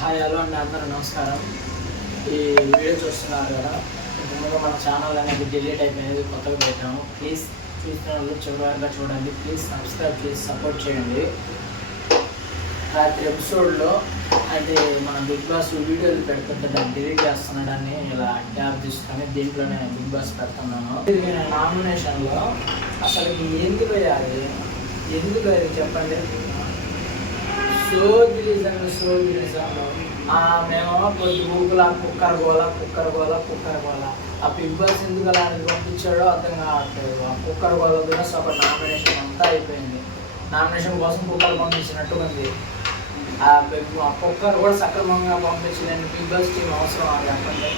Hi hello అండి, అందరూ నమస్కారం. ఈ వీడియో చూస్తున్నారు కదా, ముందుగా మన ఛానల్ అనేది డిలీట్ అయిపోయింది, కొత్తగా పెట్టాము. ప్లీజ్ చూస్తున్న వాళ్ళు చివరిగా చూడండి. ప్లీజ్ సబ్స్క్రైబ్ చేసి సపోర్ట్ చేయండి. రాత్రి ఎపిసోడ్లో అయితే మన బిగ్ బాస్ వీడియోలు పెడుతుంటే దాన్ని డిలీట్ చేస్తున్నాడని ఇలా ట్యాబ్ తీసుకొని దీంట్లోనే బిగ్ బాస్ పెడుతున్నాను. నామినేషన్లో అసలు ఎందుకు వేయాలి, ఎందుకు అది చెప్పండి. సోది రీజన్లు మేము కొద్ది ఊపులా కుక్కర్ గోల. ఆ బిగ్ బాస్ ఎందుకు అలా పంపించాడో అర్థం కావట్లేదు. ఆ కుక్కర్ గోల కూడా ఒక నామినేషన్ అంతా అయిపోయింది. నామినేషన్ కోసం కుక్కర్ పంపించినట్టు ఉంది. ఆ కుక్కర్ కూడా సక్రమంగా పంపించలేని బిగ్ బాస్ టీం అవసరం అని చెప్పండి.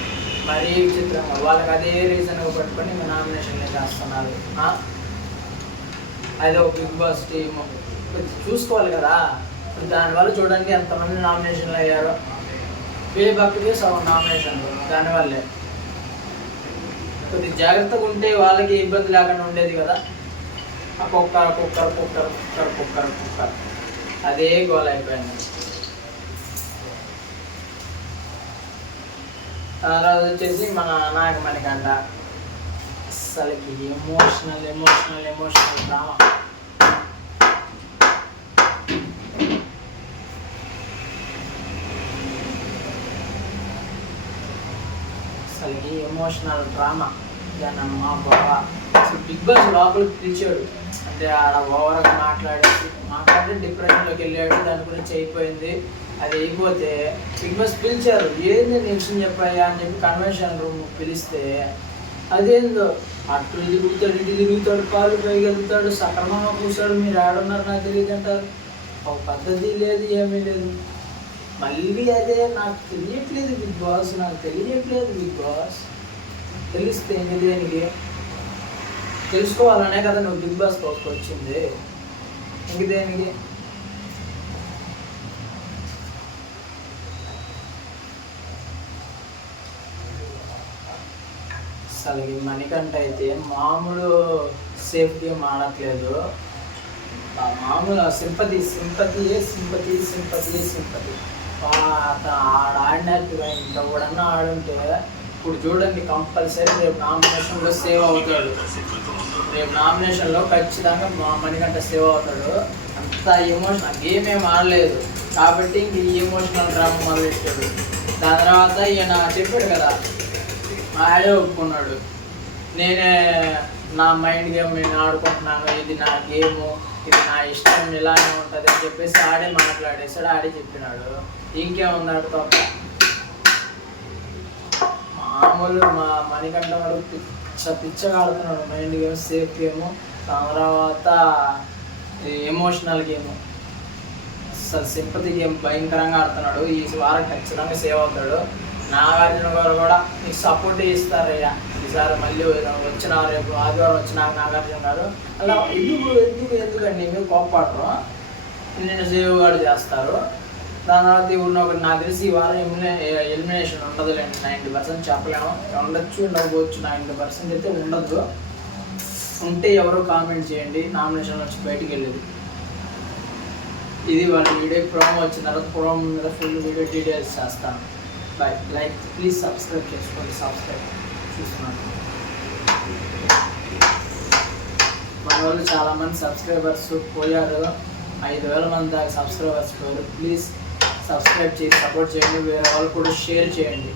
మరీ విచిత్రంగా వాళ్ళకి అదే రీజన్గా పట్టుకొని నామినేషన్ చేస్తున్నారు. అదే ఒక బిగ్ బాస్ టీం చూసుకోవాలి కదా. దానివల్ల చూడండి ఎంతమంది నామినేషన్లు అయ్యారో. బేబక్కి సగం నామినేషన్లు దానివల్లే. కొద్దిగా జాగ్రత్తగా ఉంటే వాళ్ళకి ఇబ్బంది లేకుండా ఉండేది కదా. ఆ కుక్కర్ అదే గోల్ అయిపోయింది. తర్వాత వచ్చేసి మన నాగమణికంట అసలుకి ఎమోషనల్ డ్రామా. అసలుకి ఎమోషనల్ డ్రామా జనమ్మ బాబా. అసలు బిగ్ బాస్ లోపలికి పిలిచాడు అంటే ఆడ ఓవర్గా మాట్లాడి డిప్రెషన్లోకి వెళ్ళాడు. దాని గురించి అయిపోయింది. అది అయిపోతే బిగ్ బాస్ పిలిచారు. ఏంది నెక్స్ట్ చెప్పాయా అని చెప్పి కన్వెన్షన్ రూమ్ పిలిస్తే అదేందో అటు తిరుగుతాడు ఇటు తిరుగుతాడు, కాలు పైకి వెళ్తాడు, సక్రమంగా కూర్చాడు. మీరు ఆడున్నారు నాకు తెలియదు అంటారు. ఒక పద్ధతి లేదు, ఏమీ లేదు. మళ్ళీ అదే నాకు తెలియట్లేదు బిగ్ బాస్. తెలిస్తే ఇంక దేనికి తెలుసుకోవాలనే కదా నువ్వు బిగ్ బాస్ వచ్చింది. ఇంక దేనికి అసలు మణికంఠ అయితే మామూలు సేఫ్ గేమ్ ఆడట్లేదు. మామూలు సింపతి ఆడినట్టుగా ఇంకా కూడా ఆడుంటే ఇప్పుడు చూడండి కంపల్సరీ రేపు నామినేషన్లో సేవ్ అవుతాడు. రేపు నామినేషన్లో ఖచ్చితంగా మణికంఠ సేవ్ అవుతాడు. అంత ఎమోషనల్ గేమ్ ఏం ఆడలేదు కాబట్టి ఇంక ఈ ఎమోషనల్ డ్రామా మొదలెట్టాడు. దాని తర్వాత ఈయన చెప్పాడు కదా, ఆడే ఒప్పుకున్నాడు. నేనే నా మైండ్ గేమ్ నేను ఆడుకుంటున్నాను, ఇది నా గేము, ఇది నా ఇష్టం, ఇలానే ఉంటుంది అని చెప్పేసి ఆడే మాట్లాడేసాడు. ఆడే చెప్పినాడు. ఇంకేమున్నాడు తప్ప మామూలు మణికంఠ వాడు పిచ్చగా ఆడుతున్నాడు. మైండ్ గేమ్, సేఫ్ గేము, తర్వాత ఎమోషనల్ గేము, అసలు సింపతి గేమ్ భయంకరంగా ఆడుతున్నాడు. ఈ వారం ఖచ్చితంగా సేవ్ అవుతాడు. నాగార్జున గారు కూడా మీకు సపోర్ట్ ఇస్తారయ్యా ఈసారి. మళ్ళీ వచ్చిన రేపు ఆదివారం వచ్చిన నాగార్జున గారు అలా ఎందుకండి మీరు కోపడరు, నేను సేవ్ గారు చేస్తారు. దాని తర్వాత నాకు తెలిసి ఈ వారం ఎలిమినేషన్ ఉండదులేండి. 90% చెప్పలేము. ఉండకపోవచ్చు. 90% అయితే ఉండదు. ఉంటే ఎవరో కామెంట్ చేయండి. నామినేషన్ వచ్చి బయటికి వెళ్ళేది. ఇది వాళ్ళ వీడియో ప్రోమో వచ్చిన తర్వాత ప్రోమో మీద ఫుల్ వీడియో డీటెయిల్స్ చేస్తాను. లైక్ ప్లీజ్ సబ్స్క్రైబ్ చేసుకోండి. చూస్తున్నాను మన వాళ్ళు చాలామంది సబ్స్క్రైబర్స్ పోయారు. 5,000 మంది దాకా సబ్స్క్రైబర్స్ పోయారు. ప్లీజ్ సబ్స్క్రైబ్ చేసి సపోర్ట్ చేయండి. వేరే వాళ్ళు కూడా షేర్ చేయండి.